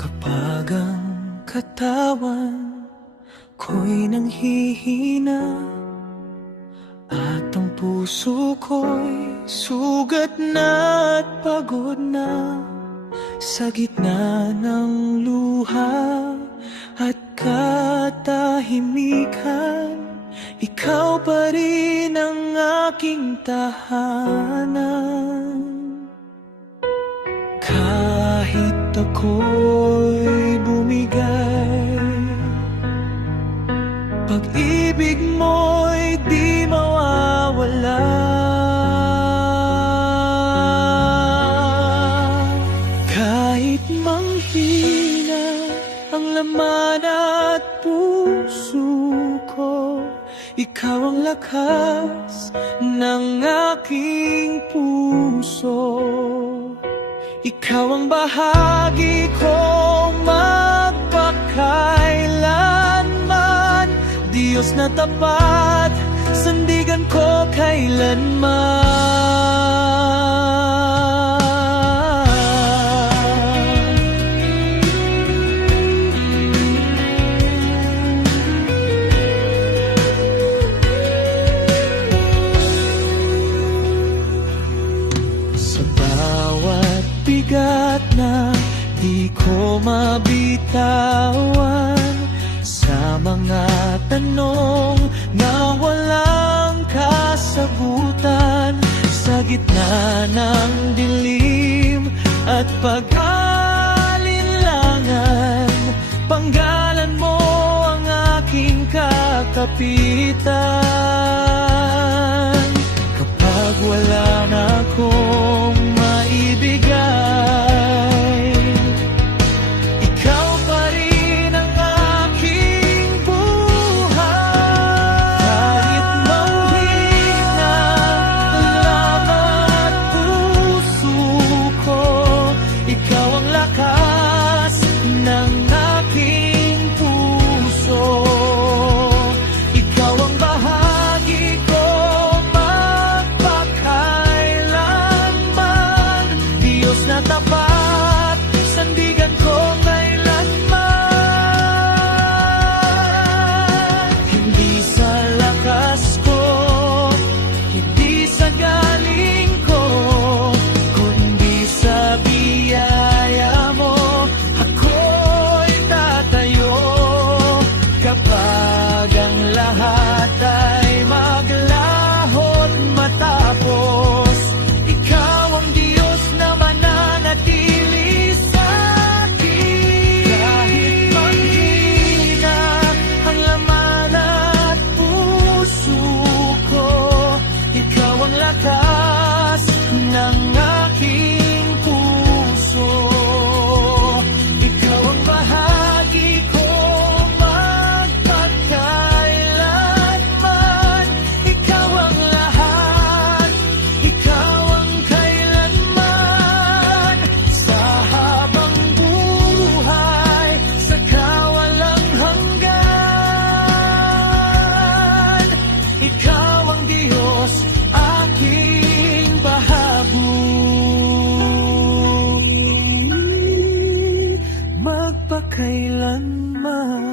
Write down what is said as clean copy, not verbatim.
Kapag ang katawan ko'y nanghihina at ang puso ko'y sugat na at pagod na, sa gitna ng luha at katahimikan, ikaw pa rin ang aking tahanan. Kahit ako'y bumigay, pag-ibig mo'y di mawawala. Kahit manghina ang laman at puso ko, ikaw ang lakas ng aking puso. Ikaw ang bahagi ko magpakailanman, Diyos na tapat, sandigan ko kailanman. Sa bawat bigat na di ko mabitawan, sa mga tanong na walang kasagutan, sa gitna ng dilim at pag-alinlangan, panggalan mo ang aking kakapitan. Kapag wala na akong maibigay, ikaw pa rin ang aking buhay. Kahit mahina ang laman at puso ko, ikaw ang lakas ng aking puso. Ikaw ang bahagi ko magpakailanman, Diyos na tapat, sandigan ko kailanman. Hindi sa lakas ko, hindi sa galing ko, kundi sa biyaya mo ako'y tatayo. Kapag ang lahat ay maglahot matapos, ikaw ang Diyos na mananatili sa akin. Kahit manghina ang laman at puso ko, ikaw ang lakas ng aking puso. Ikaw ang bahagi ko magpakailanman, ikaw ang lahat, ikaw ang kailanman. Sa habang buhay, sa kawalang hanggan, ikaw ang Diyos, aking bahabuy magpakailanman.